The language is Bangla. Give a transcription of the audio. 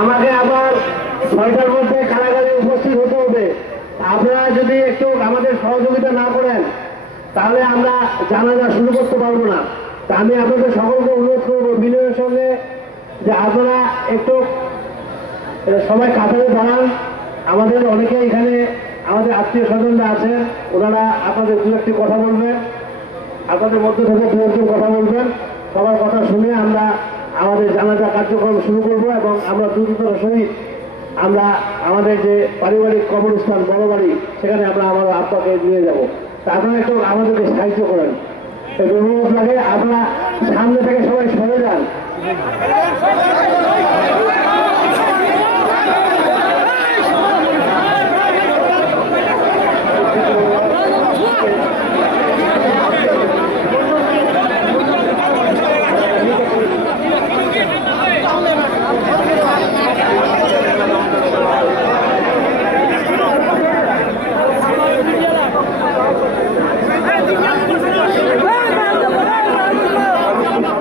আমাকে আবার 6টার মধ্যে কারাগারে উপস্থিত হতে হবে। আপনারা যদি একটু আমাদের সহযোগিতা না করেন তাহলে আমরা জানাজা শুরু করতে পারবো না। তা আমি আপনাদের সকলকে অনুরোধ করবো বিনয়ের সঙ্গে যে আপনারা একটু সবাই কাতারে দাঁড়ান। আমাদের অনেকে এখানে আমাদের আত্মীয় স্বজনরা আছেন, ওনারা আপনাদের দু একটি কথা বলবেন, আপনাদের মধ্যে থেকে দু একজন কথা বলবেন। সবার কথা শুনে আমরা আমাদের জানাজা কার্যক্রম শুরু করব এবং আমরা দ্রুততর সহিত আমরা আমাদের যে পারিবারিক কবরস্থান বড় বাড়ি সেখানে আমরা আমার আব্বাকে নিয়ে যাব। তা আপনারা একটু আমাদেরকে সাহায্য করেন, একটু অনুরোধ লাগে। আপনারা সামনে থেকে সবাই সরে যান।